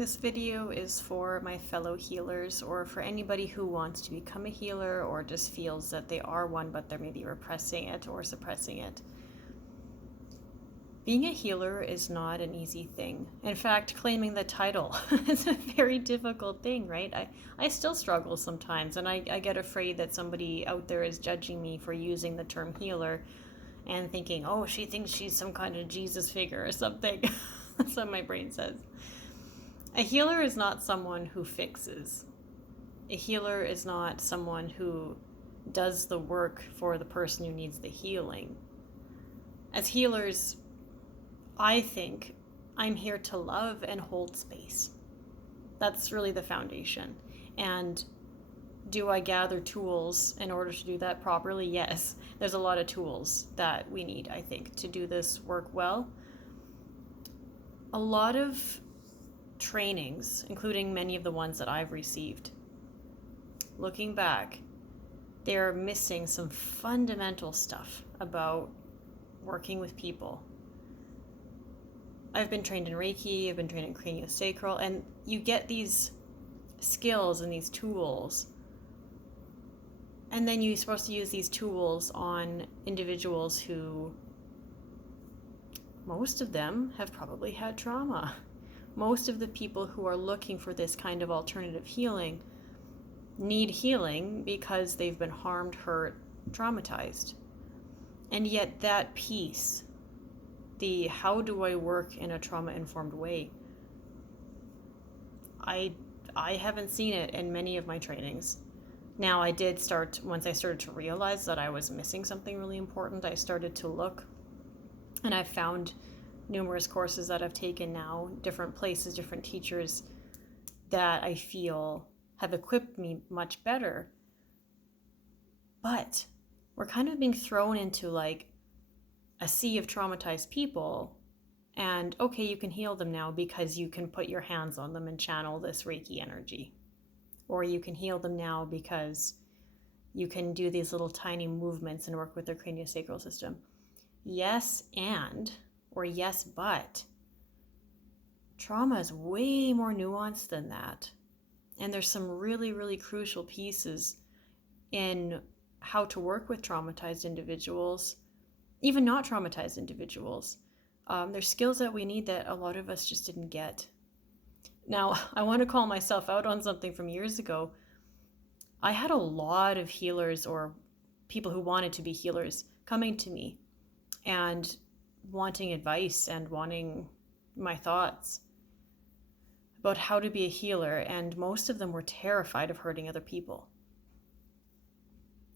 This video is for my fellow healers, or for anybody who wants to become a healer or just feels that they are one but they're maybe repressing it or suppressing it. Being a healer is not an easy thing. In fact, claiming the title is a very difficult thing, right? I still struggle sometimes, and I get afraid that somebody out there is judging me for using the term healer and thinking, oh, she thinks she's some kind of Jesus figure or something. That's what my brain says. A healer is not someone who fixes. A healer is not someone who does the work for the person who needs the healing. As healers, I think I'm here to love and hold space. That's really the foundation. And do I gather tools in order to do that properly? Yes. There's a lot of tools that we need, I think, to do this work well. A lot of trainings, including many of the ones that I've received, looking back, they're missing some fundamental stuff about working with people. I've been trained in Reiki, I've been trained in craniosacral, and you get these skills and these tools, and then you're supposed to use these tools on individuals who, most of them have probably had trauma. Most of the people who are looking for this kind of alternative healing need healing because they've been harmed, hurt, traumatized. And yet that piece, the how do I work in a trauma-informed way, I haven't seen it in many of my trainings. Now I did start, once I started to realize that I was missing something really important, I started to look, and I've found numerous courses that I've taken now, different places, different teachers that I feel have equipped me much better. But we're kind of being thrown into like a sea of traumatized people, and okay, you can heal them now because you can put your hands on them and channel this Reiki energy. Or you can heal them now because you can do these little tiny movements and work with their craniosacral system. Yes, or yes, but trauma is way more nuanced than that. And there's some really, really crucial pieces in how to work with traumatized individuals, even not traumatized individuals. There's skills that we need that a lot of us just didn't get. Now, I want to call myself out on something from years ago. I had a lot of healers or people who wanted to be healers coming to me and wanting advice and wanting my thoughts about how to be a healer, and most of them were terrified of hurting other people.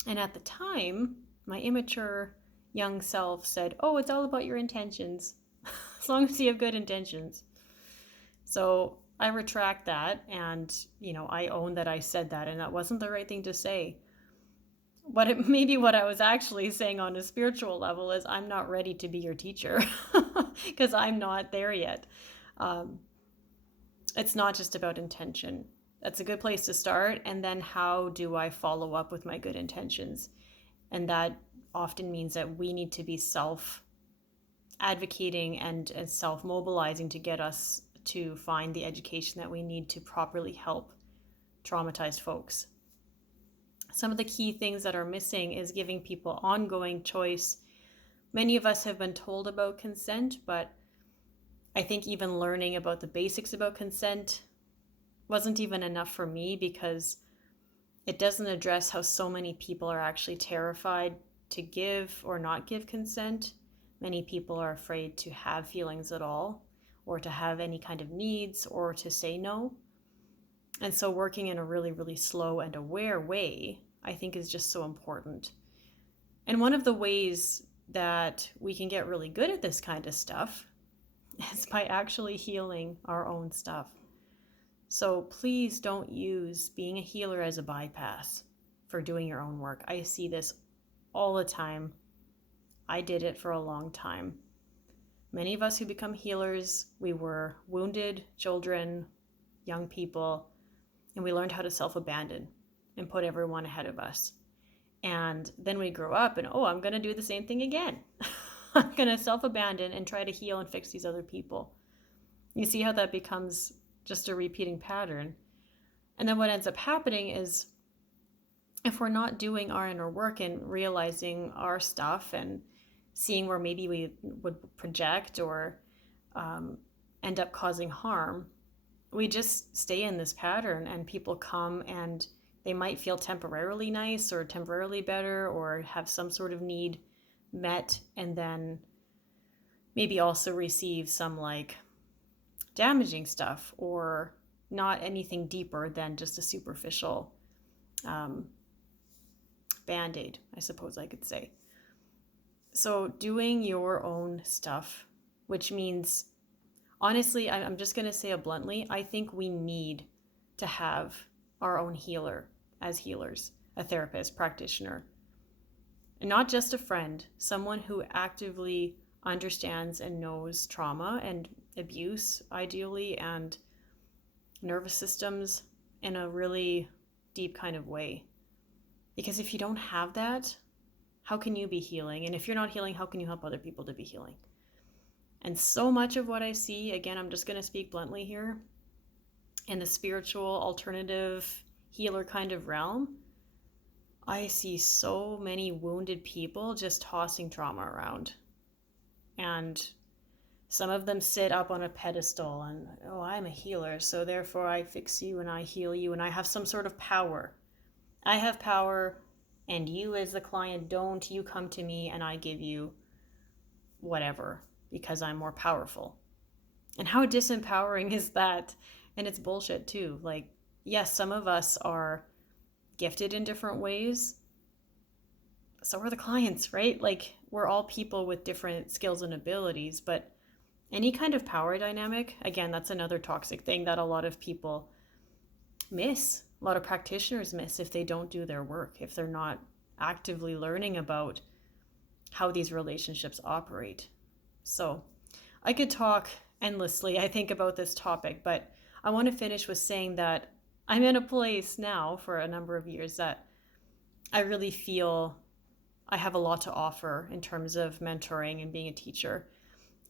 And at the time, my immature young self said, oh, it's all about your intentions, as long as you have good intentions. So I retract that, and I own that I said that, and that wasn't the right thing to say. But maybe what I was actually saying on a spiritual level is I'm not ready to be your teacher because I'm not there yet. It's not just about intention. That's a good place to start. And then how do I follow up with my good intentions? And that often means that we need to be self-advocating and self-mobilizing to get us to find the education that we need to properly help traumatized folks. Some of the key things that are missing is giving people ongoing choice. Many of us have been told about consent, but I think even learning about the basics about consent wasn't even enough for me, because it doesn't address how so many people are actually terrified to give or not give consent. Many people are afraid to have feelings at all, or to have any kind of needs, or to say no. And so working in a really, really slow and aware way, I think, is just so important. And one of the ways that we can get really good at this kind of stuff is by actually healing our own stuff. So please don't use being a healer as a bypass for doing your own work. I see this all the time. I did it for a long time. Many of us who become healers, we were wounded children, young people, and we learned how to self-abandon and put everyone ahead of us. And then we grow up and, I'm going to do the same thing again. I'm going to self-abandon and try to heal and fix these other people. You see how that becomes just a repeating pattern. And then what ends up happening is if we're not doing our inner work and realizing our stuff and seeing where maybe we would project or end up causing harm, we just stay in this pattern, and people come and they might feel temporarily nice or temporarily better or have some sort of need met, and then maybe also receive some like damaging stuff or not anything deeper than just a superficial band-aid, I suppose I could say. So doing your own stuff, which means, honestly, I'm just going to say it bluntly, I think we need to have our own healer as healers, a therapist, practitioner, and not just a friend, someone who actively understands and knows trauma and abuse, ideally, and nervous systems in a really deep kind of way. Because if you don't have that, how can you be healing? And if you're not healing, how can you help other people to be healing? And so much of what I see, again, I'm just going to speak bluntly here, in the spiritual, alternative, healer kind of realm, I see so many wounded people just tossing trauma around. And some of them sit up on a pedestal and, oh, I'm a healer, so therefore I fix you and I heal you and I have some sort of power. I have power, and you as the client don't. You come to me and I give you whatever because I'm more powerful. And how disempowering is that? And it's bullshit too. Like, yes, some of us are gifted in different ways. So are the clients, right? Like, we're all people with different skills and abilities, but any kind of power dynamic, again, that's another toxic thing that a lot of people miss. A lot of practitioners miss if they don't do their work, if they're not actively learning about how these relationships operate. So I could talk endlessly, I think, about this topic, but I want to finish with saying that I'm in a place now for a number of years that I really feel I have a lot to offer in terms of mentoring and being a teacher.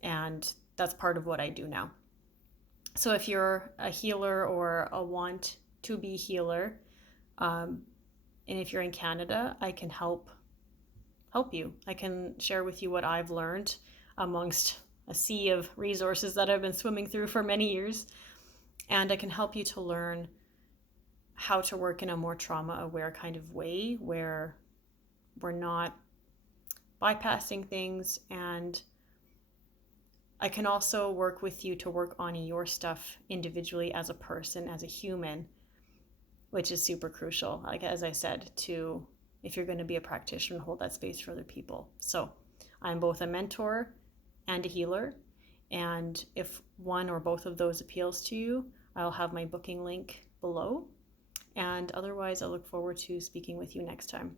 And that's part of what I do now. So if you're a healer or a want to be healer, and if you're in Canada, I can help you. I can share with you what I've learned amongst a sea of resources that I've been swimming through for many years. And I can help you to learn how to work in a more trauma-aware kind of way where we're not bypassing things. And I can also work with you to work on your stuff individually as a person, as a human, which is super crucial, like as I said, to if you're going to be a practitioner, hold that space for other people. So I'm both a mentor and a healer. And if one or both of those appeals to you, I'll have my booking link below. And otherwise, I look forward to speaking with you next time.